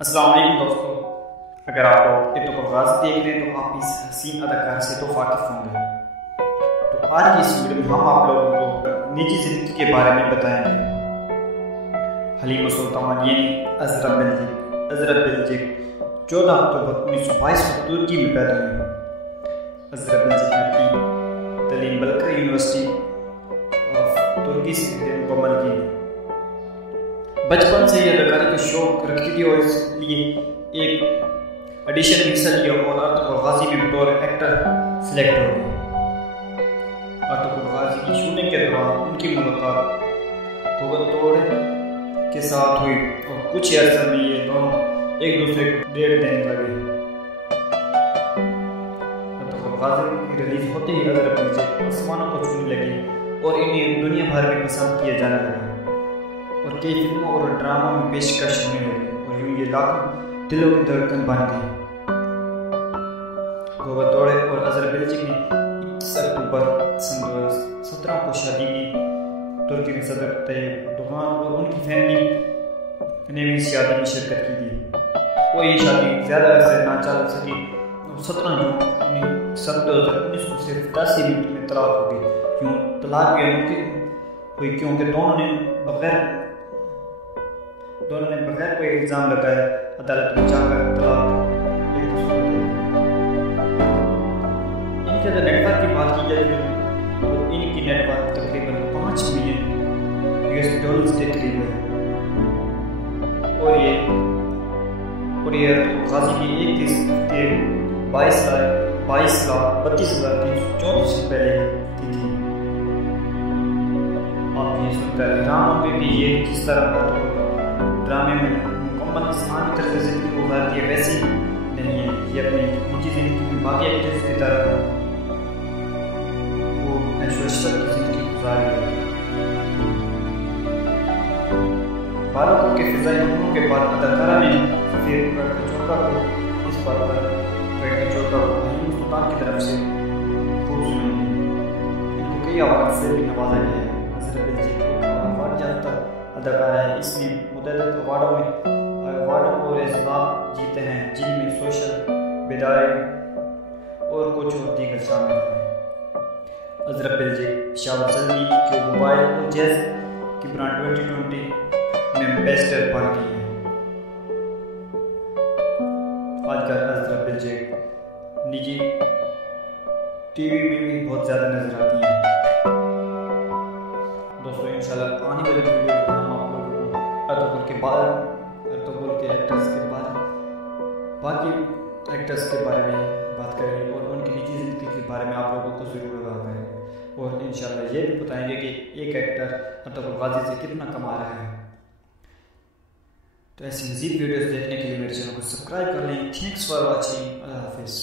अस्सलाम वालेकुम दोस्तों, अगर आप लोग इत्तफ़ाक़ देख रहे हैं तो आप इस हसीन अदाकार से तो वाकिफ़ होंगे। तो आज की इस वीडियो में हम आप लोगों को निजी ज़िंदगी के बारे में बताएंगे। हलीमा सुल्तान यानी अज़रा बेल्जिक 14 अक्टूबर 1922 को तुर्की में पैदा हुई। अज़रा बेल्जिक ने अपनी तालीम बल्कर यूनिवर्सिटी ऑफ तुर्की से मुकम्मल की। बचपन से ही अदाकारी का शौक रखती थी और इसलिए एक ऑडिशन में हिस्सा लिया और अर्तुगरुल गाज़ी में बतौर एक्टर सिलेक्ट हो गई। अर्तुगरुल गाज़ी की शूटिंग के दौरान उनकी मुलाकात कोगतोड़े के साथ हुई और कुछ अर्से में ये दोनों एक दूसरे को डेट देने लगे। अर्तुगरुल गाज़ी की रिलीज होते ही अज़रा बेल्जिक आसमानों को छूने लगी और इन्हें दुनिया भर में पसंद किया जाने लगा और कई फिल्मों और ड्रामों में पेशकश होने लगी और यूं ये लाखों दिलों की धड़कन बन गई। कोगतोड़े और अज़रा बेल्जिक ने 21 अक्टूबर 2017 को शादी की। तुर्की में सदर तैयब एर्दोगान और उनकी फैमिली ने भी इस शादी में शिरकत की थी और ये शादी ज़्यादा अरसे ना चल सकी। 17 जून सन 2019 को सिर्फ 10 मिनट में तलाक हो गई। क्यों तलाक भी मुमकिन हुई क्योंकि दोनों ने बगैर कोई इल्ज़ाम लगाया अदालत में जाकर तलाक एक दूसरे को दे दी। इनके अगर नेटवर्क की बात की जाए तो इनकी नेटवर्क तकरीबन 5 मिलियन US डॉलर्स के करीब है और ये गाज़ी की एक किस्त के 22,32,334 से पहले दी थी। आप ये सुनकर हैरान होंगे कि ये किस तरह ड्रामे में मुकम्मल इस्लामी तरह से ज़िंदगी गुजारती है, वैसी नहीं है। ये अपनी निजी ज़िंदगी में बाकी एक्टर्स की तरह वो ऐशो-इशरत की ज़िंदगी गुजार रही है। बालों के फिज़ाई नमूनों के बाद अदाकारा ने फिर चोपड़ा को इस बात पर चोपड़ा को हलीमा सुल्तान की तरफ से खूब सुनी। इनको कई अवार्ड से भी नवाजा गया है। अज़रा बेल्जिक एक अवार्ड याफ्ता अदाकारा है। इसने मुतअद्दिद अवार्डों और एज़ाज़ जीते हैं जिनमें सोशल, बेदारी और कुछ और दीगर शामिल हैं। अज़रा बेल्जिक शावर ज़ल्मी के मोबाइल और जैज़ की ब्रांड 2020 में एम्बेसडर बन गई है। आजकल अज़रा बेल्जिक निजी टीवी में भी बहुत ज़्यादा नजर आती हैं। दोस्तों इंशाल्लाह आने वाली वीडियो में हम आप लोगों को अर्तुगरुल के एक्टर्स के बारे बाकी एक्टर्स के बारे में बात करेंगे और उनकी निजी ज़िंदगी के बारे में आप लोगों को ज़रूर आगाह करेंगे और इंशाल्लाह ये भी बताएंगे कि एक एक्टर अर्तुगरुल गाज़ी से कितना कमा रहा है। तो ऐसी मज़ीद वीडियोस देखने के लिए मेरे चैनल को सब्सक्राइब कर लें। Thanks for watching. अल्लाह हाफिज़।